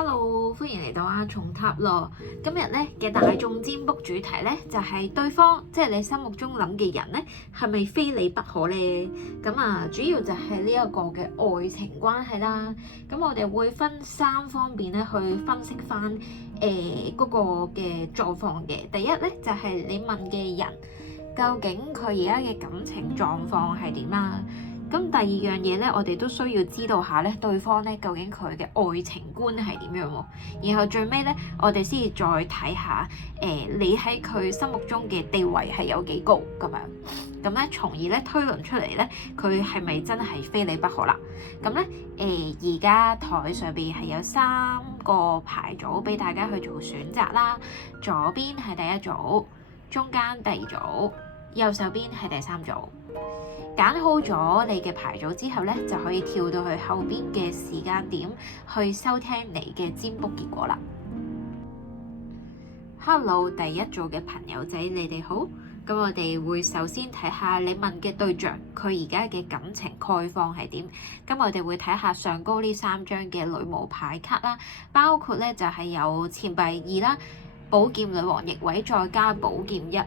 Hello，歡迎嚟到阿重塔羅。今日咧嘅大眾占卜主題咧就係對方，即係你心目中諗嘅人咧，係咪非你不可咧？咁主要就係呢一個嘅愛情關係啦。咁我哋會分3方面咧去分析翻嗰個嘅狀況嘅。第一咧就係你問嘅人，究竟佢而家嘅感情狀況係點啦？咁第二樣嘢咧，我哋都需要知道下咧，對方咧究竟佢嘅愛情觀係點樣喎？然後最尾咧，我哋先至再睇下，你喺佢心目中嘅地位係有幾高咁樣。咁咧，從而咧推論出嚟咧，佢係咪真係非你不可啦？咁咧，而家台上邊係有3個牌組俾大家去做選擇啦。左邊係第一組，中間第2組，右手邊係第3組。揀好咗你嘅牌組之後咧，就可以跳到去後邊嘅時間點去收聽你嘅占卜結果啦。Hello， 第一組嘅朋友仔，你哋好。咁我哋會首先睇下你問嘅對象，佢而家嘅感情概況係點。咁我哋會睇下上高呢3張嘅女巫牌卡啦，包括咧就係有錢幣2啦、寶劍女王逆位，再加寶劍1。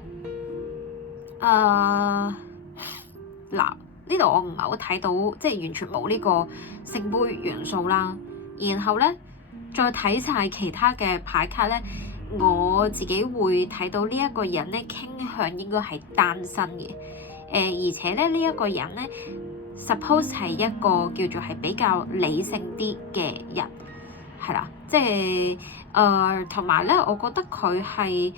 嗱，呢度我唔係好睇到，即係完全冇呢個聖杯元素啦。然後咧，再睇晒其他嘅牌卡咧，我自己會睇到呢一個人咧傾向應該係單身嘅。而且咧呢一個人咧 suppose 係一個叫做係比較理性啲嘅人，係啦，即係同埋咧，我覺得佢係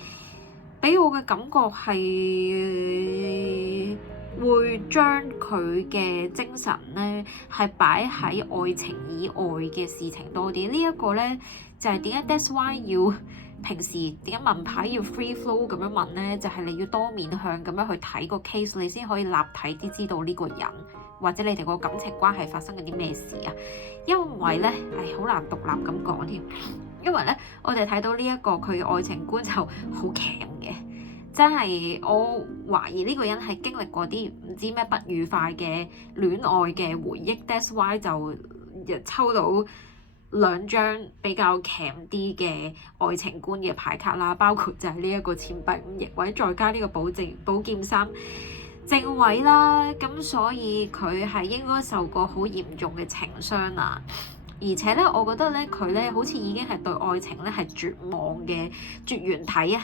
俾我嘅感覺係會將佢嘅精神咧係擺喺愛情以外嘅事情多啲。呢一個咧就係點解 that's why 要平時點解問牌要 free flow 咁樣問咧？就係你要多面向咁樣去睇個 case， 你先可以立體啲知道呢個人或者你哋個感情關係發生緊啲咩事啊。因為咧好難獨立咁講添，因為咧我哋睇到呢一個佢嘅愛情觀就好強嘅。真係，我懷疑呢個人係經歷過啲唔知咩不愉快嘅戀愛嘅回憶 ，that's why 就抽到2張比較強啲嘅愛情觀嘅牌卡啦，包括就係呢一個錢幣5逆位，再加呢個寶劍3正位啦。咁所以佢係應該受過好嚴重嘅情傷啊！而且咧，我覺得咧佢咧好似已經係對愛情咧係絕望嘅絕緣體啊！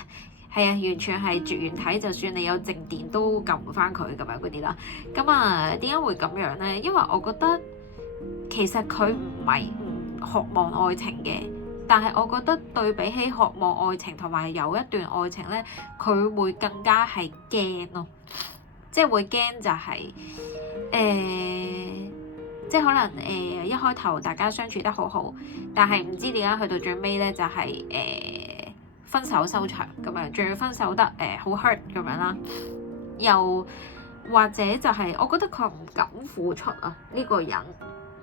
係啊，完全係絕緣體，就算你有靜電都救唔翻佢咁樣嗰啲啦。咁點解會咁樣咧？因為我覺得其實佢唔係唔渴望愛情嘅，但係我覺得對比起渴望愛情同埋有一段愛情咧，佢會更加係驚咯，即係會驚就係即係可能一開頭大家相處得好好，但係唔知點解去到最尾咧就係分手收場咁樣，仲要分手得好 hurt 咁樣啦，又或者就係我覺得佢唔敢付出啊呢個人，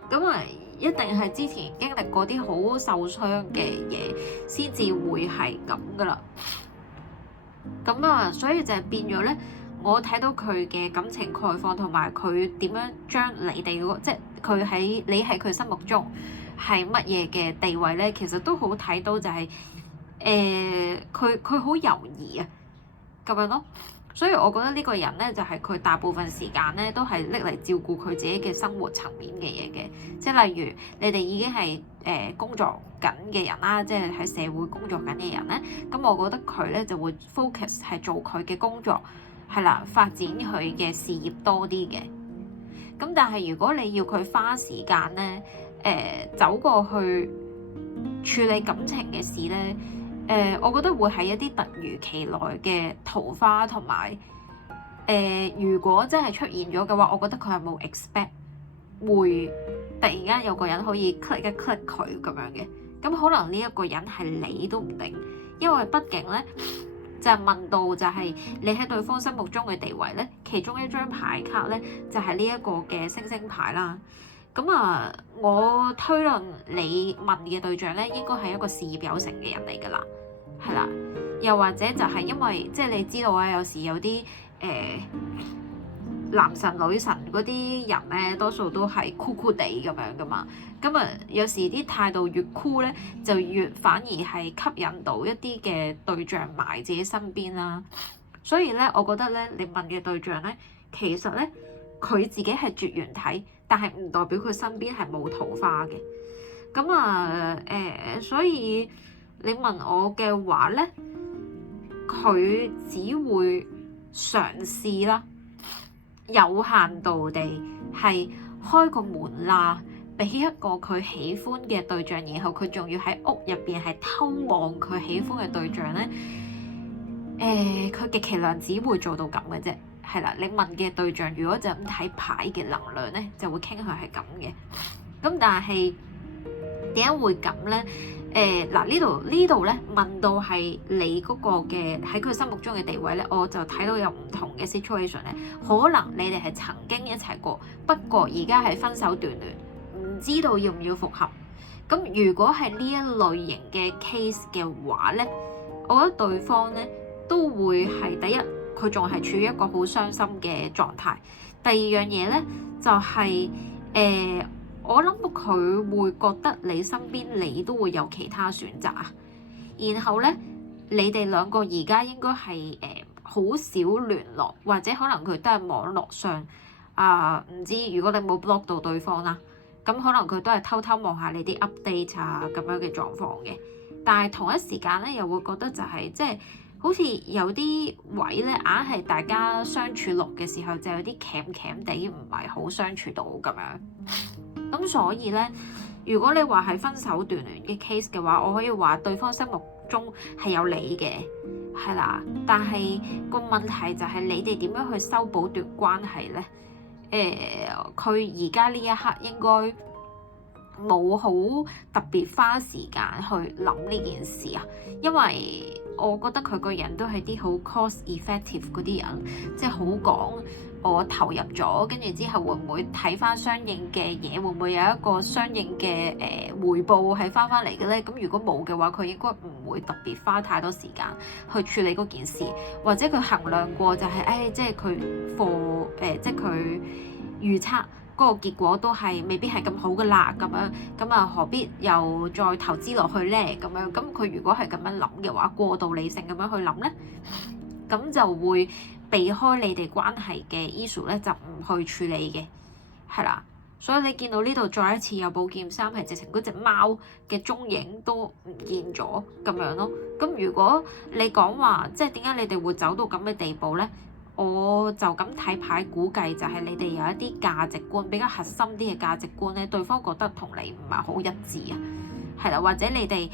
咁一定係之前經歷過啲好受傷嘅嘢，先至會係咁噶啦。咁所以就係變咗咧，我睇到佢嘅感情概況同埋佢點樣將你哋嗰個，即係你喺佢心目中係乜嘢嘅地位咧，其實都好睇到就係佢好猶豫啊咁樣咯。所以我覺得呢個人咧就係佢大部分時間咧都係拎嚟照顧佢自己嘅生活層面嘅嘢嘅，即係例如你哋已經係工作緊嘅人啦，即係喺社會工作緊嘅人咧，咁我覺得佢咧就會 focus 係做佢嘅工作，係啦，發展佢嘅事業多啲嘅。咁但係如果你要佢花時間咧走過去處理感情嘅事咧，我覺得會係一啲突如其來嘅桃花，同埋如果真係出現咗嘅話，我覺得佢係冇 expect 會突然間有個人可以 click 一 click 佢咁樣嘅。咁可能呢一個人係你都唔定，因為畢竟咧就係問到就係你喺對方心目中嘅地位咧，其中一張牌卡咧就係呢一個嘅星星牌啦。咁我推論你問嘅對象咧，應該係一個事業有成嘅人嚟㗎啦，係啦。又或者就係因為即係你知道啊，有時有啲男神女神嗰啲人咧，多數都係酷酷地咁樣噶嘛。咁啊，有時啲態度越酷咧，就越反而係吸引到一啲嘅對象埋自己身邊啦。所以咧，我覺得咧，你問嘅對象咧，其實咧佢自己係絕緣體，但係唔代表佢身邊係冇桃花嘅。咁啊所以你問我嘅話咧，佢只會嘗試啦，有限度地係開個門啦，俾一個佢喜歡嘅對象，然後佢仲要喺屋入邊係偷望佢喜歡嘅對象咧。佢極其量只會做到咁嘅啫，係啦。你問嘅對象如果就咁睇牌嘅能量咧，就會傾向係咁嘅。咁但係點解會咁咧？呢度咧問到係你嗰個嘅喺佢心目中嘅地位咧，我就睇到有唔同嘅 situation 咧。可能你哋係曾經一齊過，不過而家係分手斷聯，唔知道要唔要復合。咁如果係呢一類型嘅 case 嘅話咧，我覺得對方咧都會係第一，佢仲係處於一個好傷心嘅狀態。第二樣嘢咧就係我諗佢會覺得你身邊你都會有其他選擇啊。然後咧，你哋兩個而家應該係好少聯絡，或者可能佢都係網絡上唔知如果你冇 block 到對方啦，咁可能佢都係偷偷望下你啲 update 啊咁樣嘅狀況嘅。但係同一時間咧，又會覺得就係即係好似有啲位咧，硬係大家相處落嘅時候就有啲鉗鉗地，唔係好相處到咁樣。咁所以咧，如果你話係分手斷聯嘅 case 嘅話，我可以話對方心目中係有你嘅，係啦。但係個問題就係你哋點樣去修補段關係咧？佢而家呢一刻應該冇好特別花時間去諗呢件事啊，因為我覺得佢個人都係啲好 cost effective 嗰啲人，即係好講我投入咗，跟住之後會唔會睇翻相應嘅嘢，會唔會有一個相應嘅回報係翻嚟嘅咧？咁如果冇嘅話，佢應該唔會特別花太多時間去處理嗰件事，或者佢衡量過就係即係佢即係佢預測嗰個結果都係未必係咁好噶啦，咁樣何必又再投資落去咧？咁佢如果係咁樣諗嘅話，過度理性咁樣去諗咧，咁就會避開你哋關係嘅 issue 咧，就唔去處理嘅，係啦。所以你見到呢度再一次有寶劍三，係直情嗰隻貓嘅蹤影都唔見咗咁樣咯。咁如果你講話即係點解你哋會走到咁嘅地步咧？我就咁睇牌估計就係你哋有一啲價值觀比較核心啲嘅價值觀咧，對方覺得同你唔係好一致啊，係啦，或者你哋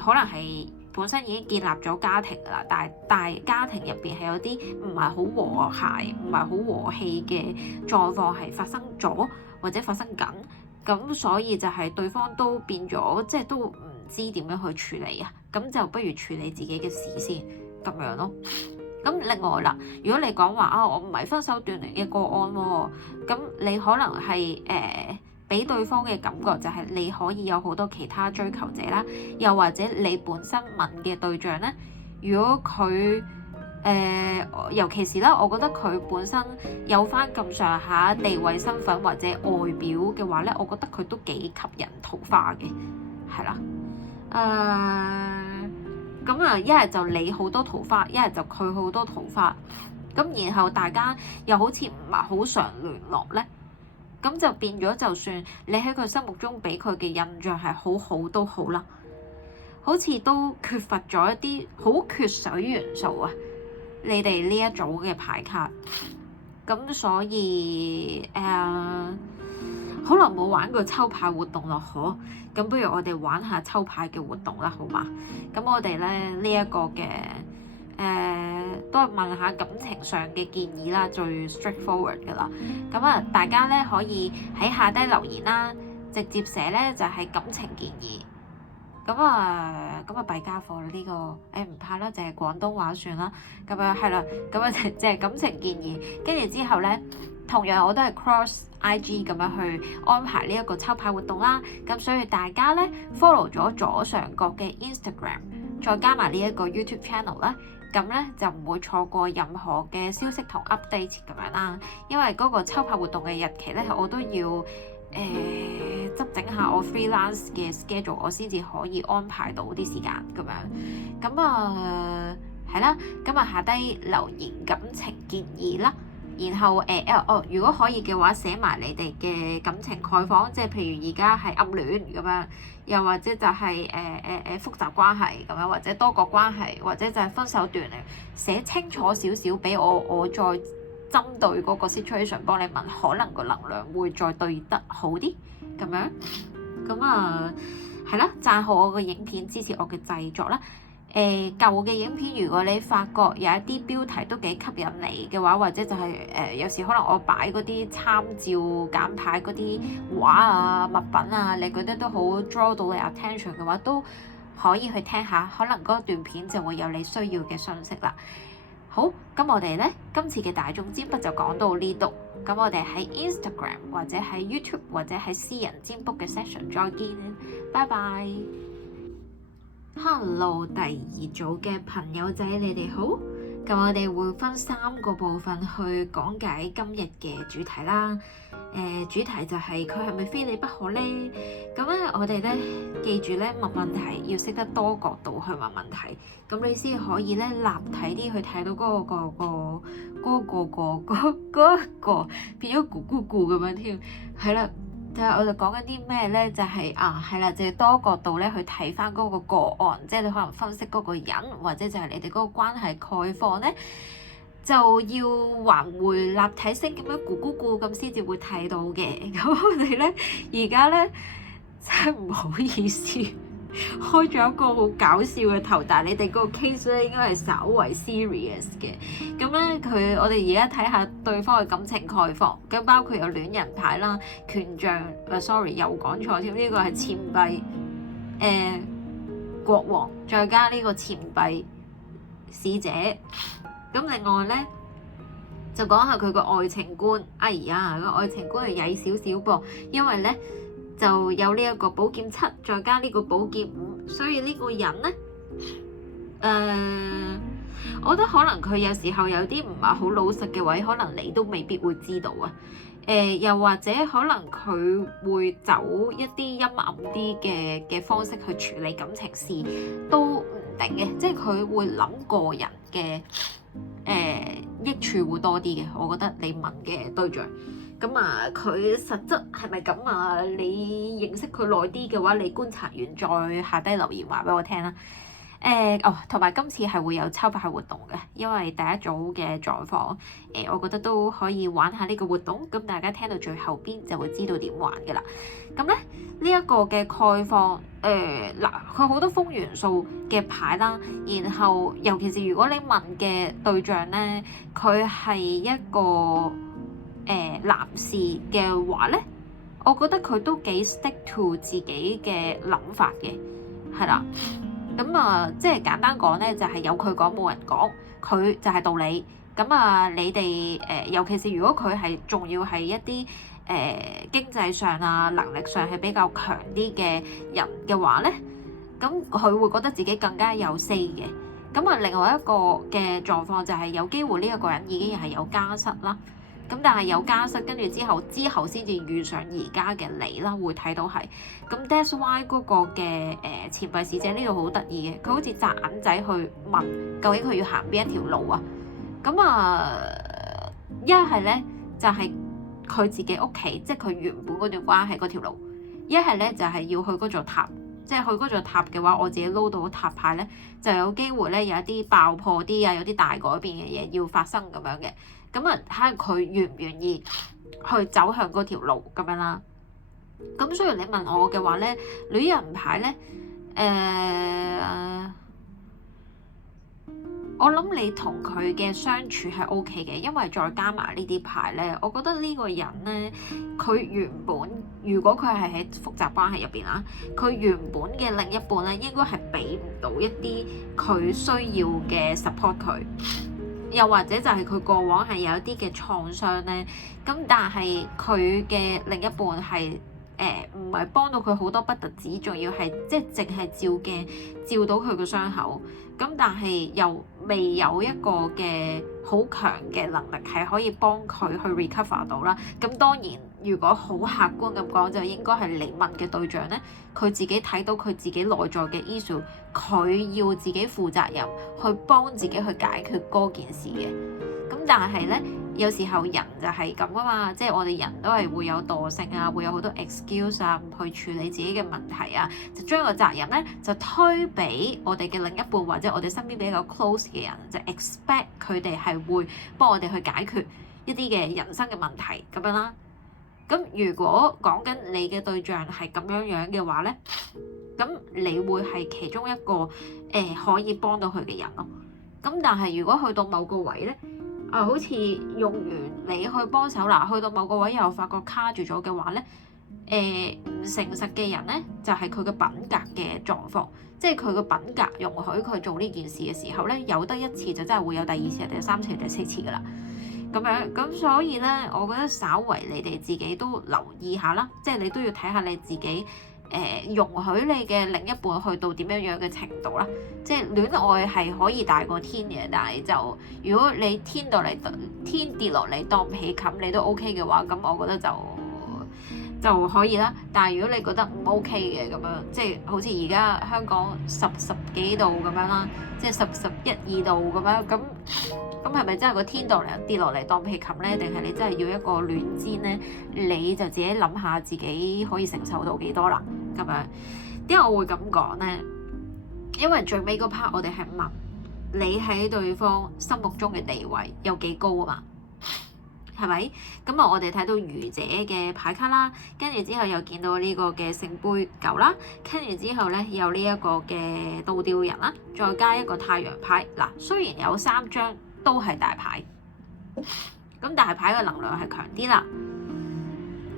可能係本身已經建立咗家庭啦，但係家庭入邊係有啲唔係好和諧、唔係好和氣嘅狀況係發生咗或者發生緊，咁所以就係對方都變咗，即係都唔知點樣去處理啊，咁就不如處理自己嘅事先咁樣咯。咁另外啦，如果你講話我唔係分手斷聯嘅個案喎，咁你可能係俾對方嘅感覺就係你可以有好多其他追求者啦，又或者你本身問嘅對象咧，如果佢尤其是啦，我覺得佢本身有翻咁上下地位身份或者外表嘅話咧，我覺得佢都幾吸引桃花嘅，係啦，咁啊，一係就你好多桃花，一係就佢好多桃花，咁然後大家又好似唔係好常聯絡咧，咁就變咗，就算你喺佢心目中俾佢嘅印象係好好都好啦，好似都缺乏咗一啲好缺水元素啊！你哋呢一組嘅牌卡，咁所以好耐冇玩過抽牌活動咯，嗬，咁不如我哋玩下抽牌嘅活動啦，好嘛？咁我哋咧呢一個嘅都係問下感情上嘅建議啦，最 straightforward 噶啦。咁啊，大家咧可以喺下低留言啦，直接寫咧就係感情建議。咁啊弊家伙啦呢個，唔怕啦，淨係廣東話算啦。咁樣係啦，咁啊就係感情建議。跟住之後咧，同樣我都係 cross IG 咁樣去安排呢一個抽牌活動啦。咁所以大家咧 follow 咗左上角嘅 Instagram，再加埋呢一個 YouTube channel 啦。咁咧就唔會錯過任何嘅消息同 update 咁樣啦。因為嗰個抽牌活動嘅日期咧，我都要執整下我 freelance 嘅 schedule，我先至可以安排到啲時間咁樣。咁係啦，咁下低留言感情建議啦。然後如果可以嘅話，寫埋你哋嘅感情概況，即係譬如而家係暗戀咁樣，又或者就係複雜關係咁樣，或者多角關係，或者就係分手段嚟，寫清楚少少俾我再針對嗰個 situation 幫你問，可能個能量會再對得好啲咁樣。咁係啦，讚好我個影片，支持我嘅製作啦。舊嘅影片，如果你發覺有一啲標題都幾吸引你嘅話，或者就係有時可能我擺嗰啲參照簡牌嗰啲畫啊、物品啊，你覺得都好 draw 到你 attention 嘅話，都可以去聽下，可能嗰段片就會有你需要嘅信息啦。好，咁我哋咧今次嘅大眾占卜就講到呢度，咁我哋喺 Instagram 或者喺 YouTube 或者喺私人占卜嘅 session 再見，拜拜。Hello， 第二組嘅朋友仔，你哋好。咁我哋會分3個部分去講解今日嘅主題啦。主題就係佢係咪非你不可呢？咁咧，我哋咧記住咧問問題要識得多角度去問問題，咁你先可以咧立體啲去睇到嗰個變咗咕咕咕咁樣添，係啦。就係我哋講緊啲咩咧？就係係啦，就係多角度咧去睇翻嗰個個案，即係你可能分析嗰個人，或者就係你哋嗰個關係概況咧，就要還回立體聲咁樣咕咕咕咁先至會睇到嘅。咁我哋咧而家咧真係唔好意思，開咗一個好搞笑嘅頭，但係你哋嗰個 case 咧應該係稍為 serious 嘅。咁咧我哋而家睇下對方嘅感情概況，咁包括有戀人牌啦、權杖，sorry 又講錯添，呢個係錢幣，國王，再加呢個錢幣使者。咁另外咧就講下佢個愛情觀。哎呀，個愛情觀係曳少少噃，因為咧就有呢一個寶劍7，再加呢個寶劍5，所以呢個人咧，我覺得可能佢有時候有啲唔係好老實嘅位，可能你都未必會知道啊。又或者可能佢會走一啲陰暗啲嘅方式去處理感情事，都唔定嘅，即係佢會諗個人嘅益處會多啲嘅。我覺得你問嘅對象。咁佢實質係咪咁啊？你認識佢耐啲嘅話，你觀察完再下低留言話俾我聽啦。同埋今次係會有抽牌活動嘅，因為第一組嘅狀況，我覺得都可以玩下呢個活動。咁大家聽到最後邊就會知道點玩㗎啦。咁咧呢一個嘅概況，佢好多風元素嘅牌啦，然後尤其是如果你問嘅對象咧，佢係一個男士嘅話咧，我覺得佢都幾 stick to 自己嘅諗法嘅，係啦。咁即係簡單講咧，就係有佢講冇人講，佢就係道理。咁你哋尤其是如果佢係仲要係一啲經濟上能力上係比較強啲嘅人嘅話咧，咁佢會覺得自己更加有 say 嘅。咁另外一個嘅狀況就係有機會呢一個人已經係有家室啦。咁但係有家室，跟住之後先至遇上而家嘅你啦，會睇到係。咁 that's why 嗰個嘅錢幣使者呢度好得意嘅，佢好似擲銀仔去問究竟佢要行邊一條路啊。咁一係咧就係佢自己屋企，即係佢原本嗰段關係嗰條路；一係咧就係要去嗰座塔。即係去嗰座塔嘅話，我自己撈到個塔牌咧，就有機會咧有一啲爆破啲有啲大改變嘅嘢要發生咁樣嘅。咁睇下佢願唔願意去走向嗰條路咁樣啦。咁雖然你問我嘅話咧，戀人牌咧，我諗你同佢嘅相處係 OK 嘅，因為再加埋呢啲牌咧，我覺得呢個人咧，佢原本如果佢係喺複雜關係入邊啦，佢原本嘅另一半咧，應該係俾唔到一啲佢需要嘅 support 佢，又或者就係佢過往係有一啲嘅創傷咧，咁但係佢嘅另一半係唔係幫到佢好多不特止，仲要係即係淨係照鏡照到佢個傷口，咁但係又未有一個嘅好強嘅能力係可以幫佢去 recover 到啦。咁當然如果好客觀咁講，就應該係你問嘅對象咧，佢自己睇到佢自己內在嘅 issue，佢要自己負責任去幫自己去解決嗰件事嘅。咁但係咧，有時候人就係咁啊嘛，即係我哋人都係會有惰性啊，會有好多 excuse 啊，唔去處理自己嘅問題啊，就將個責任咧就推俾我哋嘅另一半或者我哋身邊比較 close 嘅人，就 expect 佢哋係會幫我哋去解決一啲嘅人生嘅問題咁樣啦。咁如果講緊你嘅對象係咁樣樣嘅話咧，咁你會係其中一個可以幫到佢嘅人咯。咁但係如果去到某個位咧，好似用完你去幫手啦，去到某個位又發覺卡住咗嘅話咧，唔誠實嘅人咧就係佢嘅品格嘅狀況，即係佢嘅品格容許佢做呢件事嘅時候咧，有得一次就真係會有第二次、第三次、第四次噶啦。咁樣咁所以咧，我覺得稍為你哋自己都留意下啦，即係你都要睇下你自己。容許你嘅另一半去到點樣樣嘅程度啦，即係戀愛係可以大過天嘅，但係就如果你天跌落嚟當被冚你都 OK 嘅話，咁我覺得就可以啦。但係如果你覺得唔 OK 嘅咁樣，即係好似而家香港十幾度咁樣啦，即係11、12度咁樣，咁係咪真係個天跌落嚟當被冚咧？定係你真係要一個暖氈咧？你就自己諗下自己可以承受到幾多啦。咁樣點解我會咁講咧？因為最尾嗰 part 我哋係問你喺對方心目中嘅地位有幾高啊嘛，係咪？咁我哋睇到愚者嘅牌卡啦，跟住之後又見到呢個嘅聖杯9啦，跟住之後咧有呢一個嘅倒吊人啦，再加一個太陽牌。嗱，雖然有3張都係大牌，咁大牌嘅能量係強啲啦。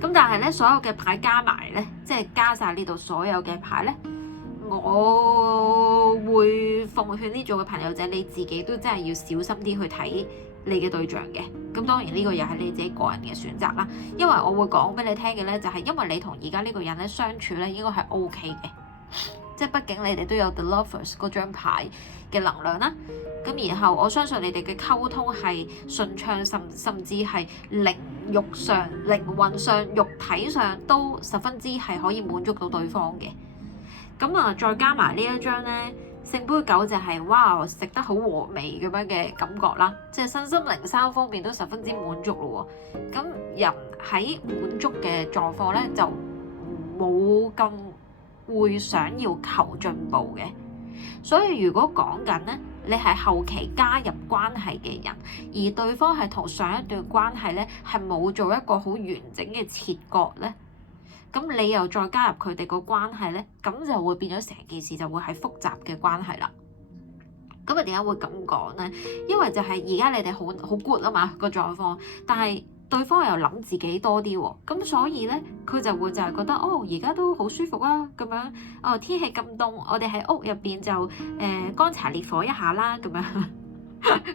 咁但係咧，所有嘅牌加埋咧，即係加晒呢度所有嘅牌咧，我會奉勸呢組嘅朋友仔，你自己都真係要小心啲去睇你嘅對象嘅。咁當然呢個又係你自己個人嘅選擇啦。因為我會講俾你聽嘅咧，就係因為你同而家呢個人咧相處咧，應該係 OK 嘅。即係畢竟你哋都有 The Lovers 嗰張牌嘅能量啦。咁然後我相信你哋嘅溝通係順暢，甚至係靈魂上、肉體上都十分之係可以滿足到對方嘅。咁啊，再加埋呢一張咧，聖杯9就係哇，食得好和味咁樣嘅感覺啦，即係身心靈3方面都十分之滿足咯喎。咁人喺滿足嘅狀況咧，就冇咁會想要求進步嘅。所以如果講緊咧，你係後期加入關係嘅人，而對方係同上一段關係咧係冇做一個好完整嘅切割咧，咁你又再加入佢哋個關係咧，咁就會變咗成件事就會係複雜嘅關係啦。咁啊點解會咁講咧？因為就係而家你哋好 good 啊嘛個狀況，但係對方又諗自己多啲喎，咁所以咧佢就會就係覺得而家都好舒服啊咁樣，天氣咁凍，我哋喺屋入邊就乾柴烈火一下啦咁樣，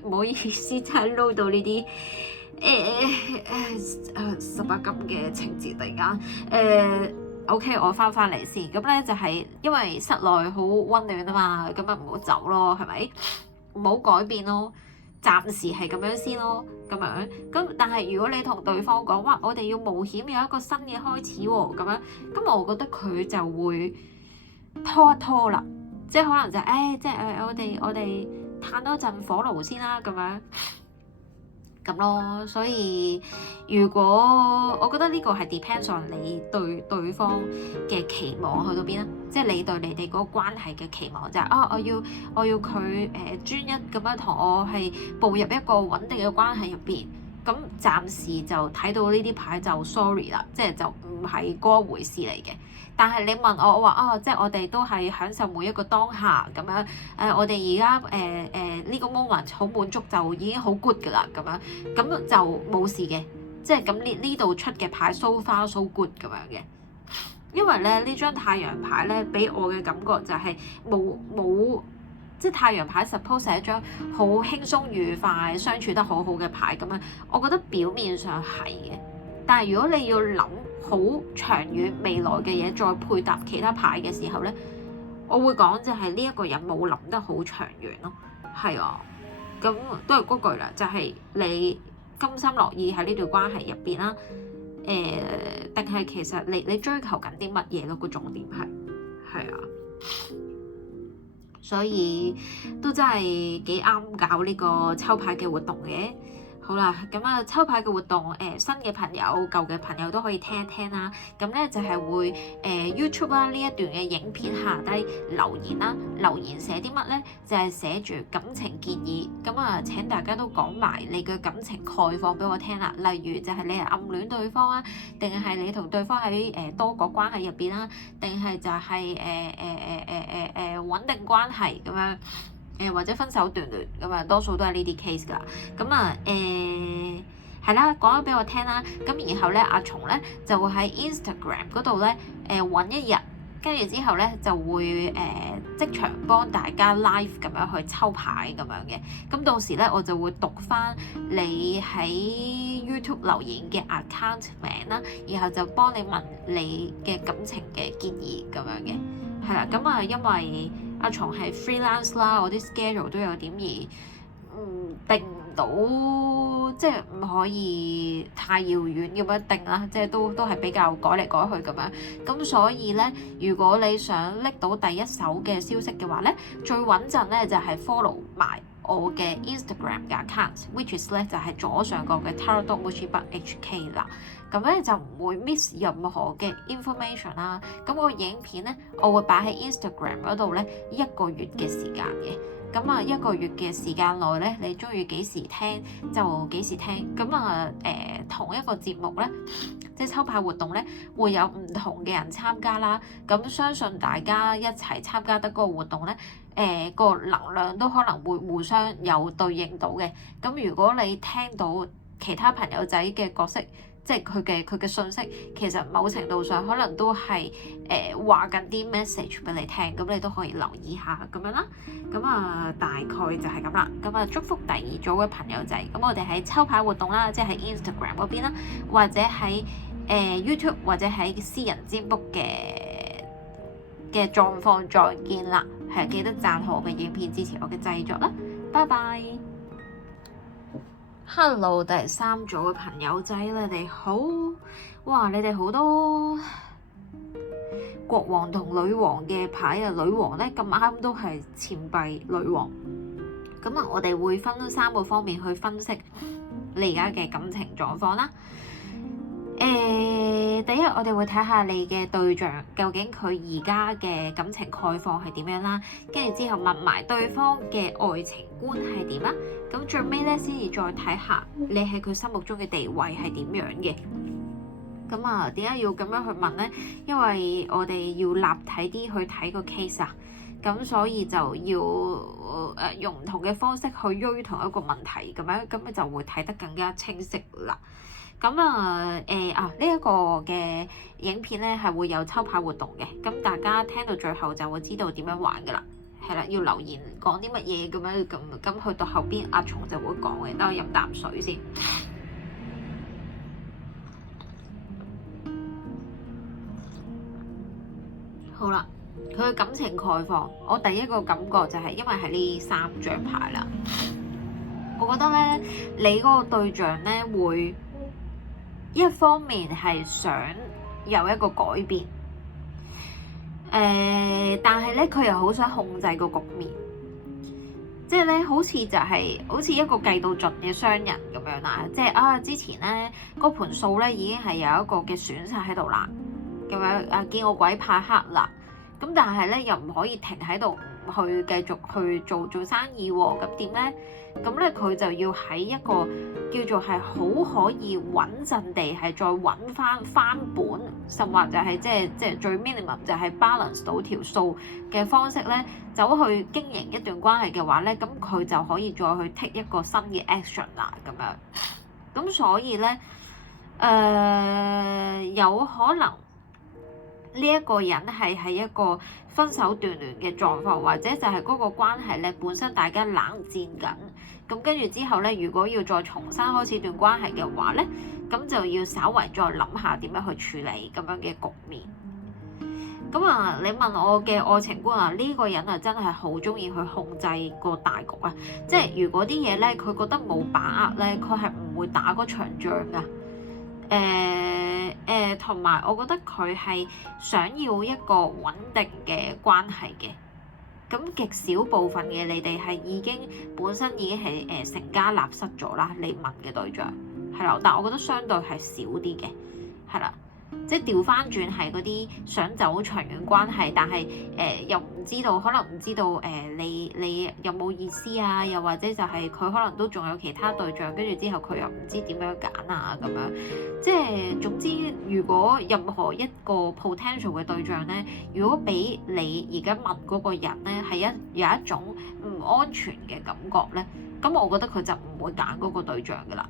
唔好意思真係撈到呢啲18禁嘅情節突然間OK 我翻嚟先，咁咧就係因為室內好溫暖啊嘛，咁啊唔好走咯，係咪？唔好改變咯。暫時係咁樣先咯，咁樣咁。但係如果你同對方講話，我哋要冒險有一個新嘅開始喎，咁樣咁，我覺得佢就會拖一拖啦，即係可能就即係我哋嘆多陣火爐先啦，咁樣咁咯。所以如果我覺得呢個係 depends on 你對對方嘅期望去到邊啦，即係你對你哋嗰個關係嘅期望就係我要佢專一咁樣同我係步入一個穩定嘅關係入邊。咁暫時就睇到呢啲牌就 sorry 啦，即係就唔係嗰回事嚟嘅。但係你問我話即係我哋都係享受每一個當下咁樣。我哋而家呢個 moment 好滿足就已經好 good 噶啦，咁樣咁就冇事嘅。即係咁呢度出嘅牌 so far so good 咁樣嘅。因為咧呢張太陽牌咧俾我嘅感覺就係冇即係太陽牌 suppose 係一張好輕鬆愉快相處得好好嘅牌咁樣，我覺得表面上係嘅，但係如果你要諗好長遠未來嘅嘢，再配搭其他牌嘅時候咧，我會講就係呢一個人冇諗得好長遠咯。係啊，咁都係嗰句啦，就係你甘心樂意喺呢段關係入邊啦。定係其實你追求緊啲乜嘢咯？個重點係啊，所以都真係幾啱搞呢個抽牌嘅活動嘅。好啦，咁啊抽牌嘅活動，新嘅朋友、舊嘅朋友都可以聽一聽啦。咁咧就係會YouTube 啦，呢一段嘅影片下低留言啦，留言寫啲乜咧？就係寫住感情建議。咁啊請大家都講埋你嘅感情概況俾我聽啦。例如就係你係暗戀對方啊，定係你同對方喺多角關係入邊啦，定係就係穩定關係咁樣。或者分手斷聯咁啊，多數都係呢啲 case 㗎。咁啊係啦，講咗俾我聽啦。咁然後咧，阿松咧就會喺 Instagram 嗰度咧揾一日，跟住之後咧就會即場幫大家 live 咁樣去抽牌咁樣嘅。咁到時咧我就會讀翻你喺 YouTube 留言嘅 account 名啦，然後就幫你問你嘅感情嘅建議咁樣嘅。係啦，咁啊因為阿松係 freelance 啦，我啲 schedule 都有點而定唔到，即係唔可以太遙遠咁樣定啦，即係都係比較改嚟改去咁樣。咁所以咧，如果你想拎到第一手嘅消息嘅話咧，最穩陣咧就係 follow 埋我嘅 Instagram 嘅 account，which is 咧就係左上角嘅 tarot.mochibar.hk 啦。咁咧就唔會 miss 任何嘅 information 啦。咁個影片咧，我會擺喺 Instagram 嗰度咧1個月嘅時間嘅。咁啊1個月嘅時間內咧，你中意幾時聽就幾時聽。咁啊同一個節目咧，即係抽牌活動咧，會有唔同嘅人參加啦。咁相信大家一齊參加得嗰個活動咧，個能量都可能會互相有對應到嘅。咁如果你聽到其他朋友仔嘅角色，即係佢嘅信息，其實某程度上可能都係話緊啲 message 俾你聽，咁你都可以留意下咁樣啦。咁啊大概就係咁啦。咁啊祝福第二組嘅朋友仔。咁我哋喺抽牌活動啦，即係喺 Instagram 嗰邊啦，或者喺YouTube 或者喺私人占卜嘅狀況再見啦。係記得讚好我嘅影片，支持我嘅製作啦。拜拜。Hello， 第三組嘅朋友仔，你哋好。哇，你哋好多國王同女王嘅牌啊！女王咧咁啱都係錢幣女王。咁啊，我哋會分3個方面去分析你而家嘅感情狀況啦。第一，我哋會睇下你嘅對象究竟佢而家嘅感情概況係點樣啦，跟住之後問埋對方嘅愛情觀係點啦，咁最尾咧先至再睇下你喺佢心目中嘅地位係點樣嘅。咁啊，點解要咁樣去問咧？因為我哋要立體啲去睇個 case 啊，咁所以就要用唔同嘅方式去追同一個問題咁樣，咁就會睇得更加清晰啦。咁呢一個嘅影片咧係會有抽牌活動嘅，咁大家聽到最後就會知道點樣玩噶啦。係啦，要留言講啲乜嘢咁樣，咁去到後邊阿松就會講嘅。等我飲啖水先。好啦，佢嘅感情概況，我第一個感覺就係因為係呢3張牌啦，我覺得咧你嗰個對象咧會一方面係想有一個改變，但係咧佢又好想控制個局面，即係咧好似就係好似一個計到盡嘅商人咁樣啦，即係之前咧嗰盤數咧已經係有一個嘅選擇喺度啦，咁樣見我鬼怕黑啦，咁但係咧又唔可以停喺度去繼續去做生意喎，咁點咧？咁咧佢就要喺一個叫做係好可以穩陣地係再揾翻本，甚或就係即係最 minimum 就係 balance 到條數嘅方式咧，走去經營一段關係嘅話咧，咁佢就可以再去 take 一個新嘅 action 啦，咁樣。咁所以咧，有可能呢一個人係喺一個分手斷聯嘅狀況，或者就係嗰個關係咧本身大家冷戰緊，咁跟住之後咧，如果要再重新開始段關係嘅話咧，咁就要稍為再諗下點樣去處理咁樣嘅局面。咁啊，你問我嘅愛情觀啊，呢個人啊真係好中意去控制個大局啊，即係如果啲嘢咧佢覺得冇把握咧，佢係唔會打嗰場仗噶。同埋我覺得佢係想要一個穩定嘅關係嘅。咁極少部分嘅你哋係已經本身已經係成家立室咗啦，你問嘅對象係啦，但我覺得相對係少啲嘅，係啦。即係調翻轉係嗰啲想走長遠關係，但係又唔知道，可能唔知道你有冇意思啊？又或者就係佢可能都仲有其他對象，跟住之後佢又唔知點樣揀啊咁樣。即係總之，如果任何一個 potential 嘅對象咧，如果俾你而家問嗰個人咧係有一種唔安全嘅感覺咧，咁我覺得佢就唔會揀嗰個對象噶啦。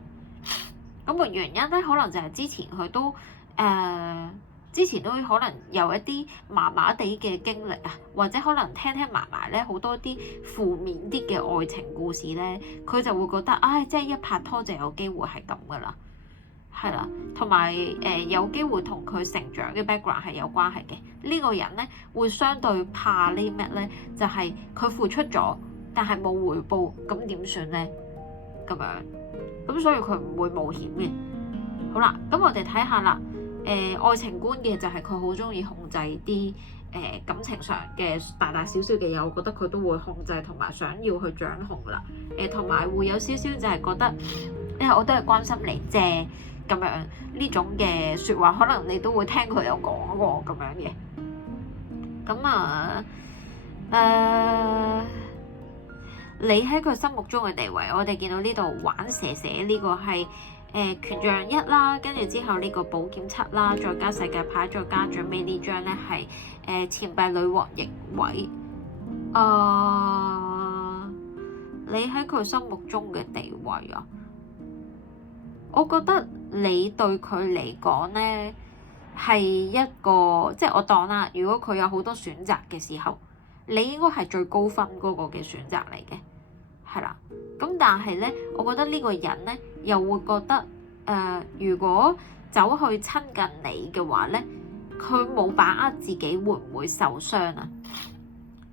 咁個原因咧，可能就係之前佢都之前都可能有一啲麻麻地嘅經歷啊，或者可能聽埋咧好多啲負面啲嘅愛情故事咧，佢就會覺得即係一拍拖就有機會係咁噶啦，係啦，同埋有機會同佢成長嘅 background 係有關係嘅。呢個人咧會相對怕呢咩咧？就係佢付出咗，但係冇回報，咁點算咧？咁樣，咁所以佢唔會冒險嘅。好啦，咁我哋睇下啦。愛情觀嘅就係佢好中意控制啲感情上嘅大大小小嘅嘢，我覺得佢都會控制同埋想要去掌控啦。同埋會有少少就係覺得，我都係關心你啫咁樣呢種嘅説話，可能你都會聽佢有講過咁樣嘅。咁你喺佢心目中嘅地位，我哋見到呢度玩蛇蛇呢個係。權杖1啦，跟住之後呢個寶劍7啦，再加世界牌，再加最尾呢張咧係錢幣女王逆位。你喺佢心目中嘅地位啊？我覺得你對佢嚟講咧係一個，即係我當啦，如果佢有好多選擇嘅時候，你應該係最高分嗰個嘅選擇嚟嘅。係啦，咁但係咧，我覺得呢個人咧又會覺得，如果走去親近你嘅話咧，佢冇把握自己會唔會受傷啊？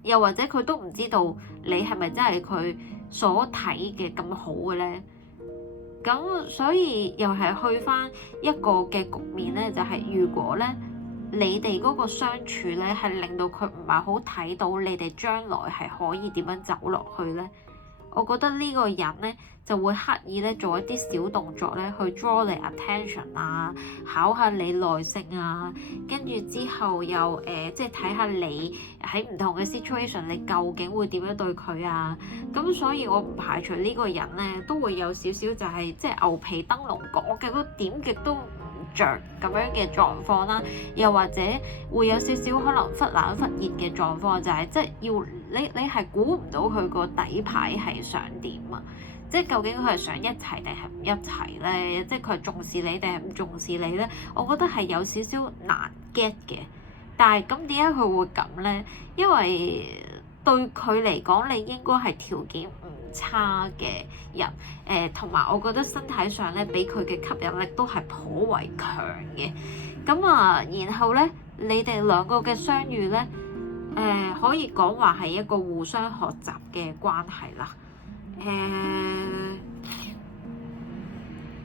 又或者佢都唔知道你係咪真係佢所睇嘅咁好嘅咧？咁所以又係去返一個嘅局面咧，就係如果咧你哋嗰個相處咧係令到佢唔係好睇到你哋將來係可以點樣走落去咧？我覺得呢個人咧就會刻意咧做一啲小動作咧去 draw 你 attention 啊，考下你耐性啊，跟住之後又即係睇下你喺唔同嘅 situation 你究竟會點樣對佢啊。咁所以我唔排除呢個人咧都會有少少就係即係牛皮燈籠講嘅，都點極都唔着咁樣嘅狀況啦，又或者會有少少可能忽冷忽熱嘅狀況，就係即係要你係估唔到佢個底牌係想點啊！即係究竟佢係想一齊定係唔一齊咧？即係佢係重視你定係唔重視你咧？我覺得係有少少難 get 嘅。但係咁點解佢會咁咧？因為對佢嚟講，你應該係條件唔差嘅人，同埋我覺得身體上咧，俾佢嘅吸引力都係頗為強嘅。咁然後咧，你哋兩個嘅相遇咧，可以講話係一個互相學習嘅關係啦。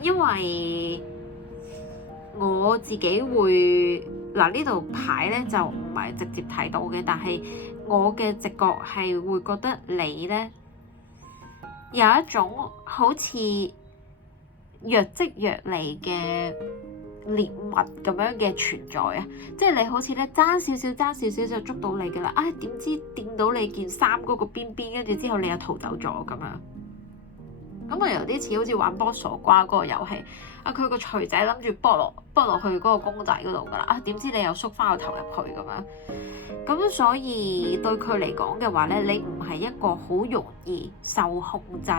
因為我自己會呢度牌咧就唔係直接睇到嘅，但係我嘅直覺係會覺得你咧有一種好似若即若離嘅獵物咁樣嘅存在啊！即係你好似咧爭少少就捉到你㗎啦，點知掂到你件衫嗰個邊邊，跟住之後你又逃走咗咁樣。咁啊有啲似好似玩剝傻瓜嗰個遊戲，佢個錘仔諗住剝落去嗰個公仔嗰度㗎啦，點知你又縮翻個頭入去咁樣。咁所以對佢嚟講嘅話咧，你唔係一個好容易受控制，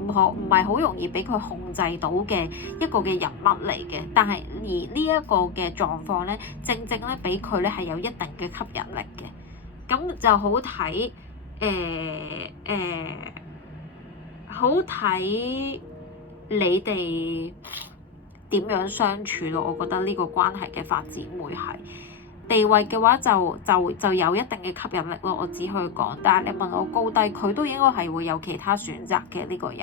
唔係好容易俾佢控制到嘅一個嘅人物嚟嘅。但係而呢一個嘅狀況咧，正正咧俾佢咧係有一定嘅吸引力嘅。咁就好睇好睇你哋點樣相處咯。我覺得呢個關係嘅發展會係地位嘅話就有一定嘅吸引力咯。我只可以講，但係你問我高低，佢都應該係會有其他選擇嘅呢個人。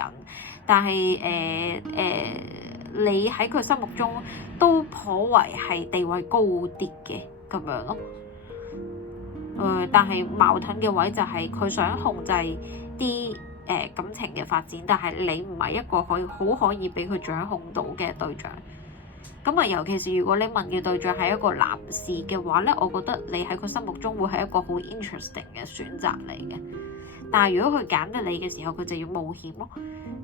但係你喺佢心目中都頗為係地位高啲嘅咁樣咯。但係矛盾嘅位就係佢想控制啲感情嘅發展，但係你唔係一個可以俾佢掌控到嘅對象。咁啊，尤其是如果你問嘅對象係一個男士嘅話咧，我覺得你喺佢心目中會係一個好 interesting 嘅選擇嚟嘅。但係如果佢揀得你嘅時候，佢就要冒險咯。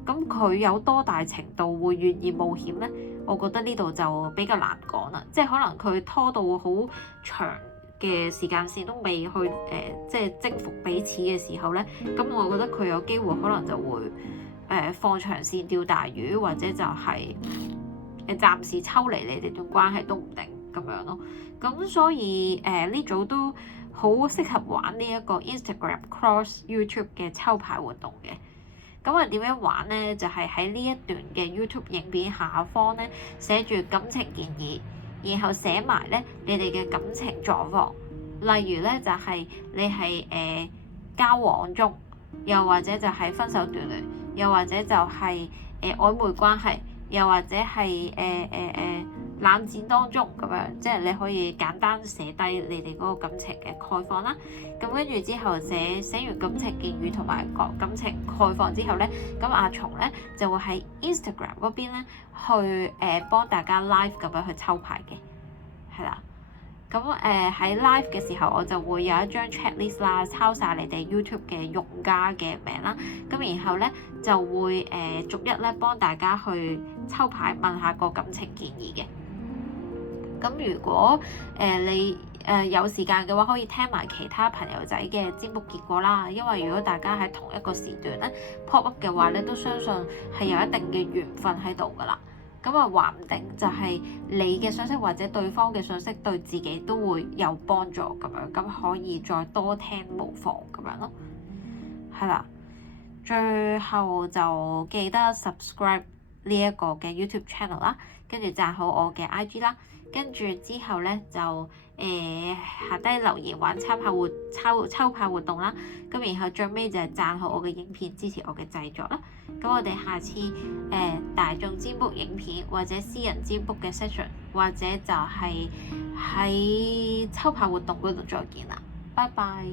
咁佢有多大程度會願意冒險咧？我覺得呢度就比較難講啦。即係可能佢拖到好長嘅時間線都未去即係征服彼此嘅時候咧，咁我覺得佢有機會可能就會放長線釣大魚，或者就係暫時抽離你哋段關係都唔定咁樣咯。咁所以呢組都好適合玩呢一個 Instagram cross YouTube 嘅抽牌活動嘅。咁啊點樣玩咧？就係喺呢一段嘅 YouTube 影片下方咧寫住感情建議，然後寫埋咧你哋嘅感情狀況，例如咧就係你係交往中，又或者就係分手斷聯，又或者就係曖昧關係，又或者係冷戰當中咁樣，即係你可以簡單寫低你哋嗰個感情嘅概況啦。咁跟住之後寫完感情建議同埋感情概況之後咧，咁阿松咧就會喺 Instagram 嗰邊咧去幫大家 live 咁樣去抽牌嘅，係啦。咁喺 live 嘅時候，我就會有一張 checklist 啦，抄晒你哋 YouTube 嘅用家嘅名啦。咁然後咧就會逐一咧幫大家去抽牌，問下個感情建議嘅。咁如果你有時間嘅話，可以聽埋其他朋友仔嘅占卜結果啦。因為如果大家喺同一個時段咧 pop up 嘅話咧，都相信係有一定嘅緣分喺度噶啦。咁啊，話唔定就係你嘅信息或者對方嘅信息對自己都會有幫助咁樣，咁可以再多聽無妨咁樣咯。係啦，最後就記得 subscribe 呢一個嘅 YouTube channel 啦，跟住讚好我嘅 IG 啦，跟住之後咧就下低留言玩抽牌活動啦，咁然後最尾就係讚好我嘅影片，支持我嘅製作啦。咁我哋下次大眾占卜影片或者私人占卜嘅 session， 或者就係喺抽牌活動嗰度再見啦，拜拜。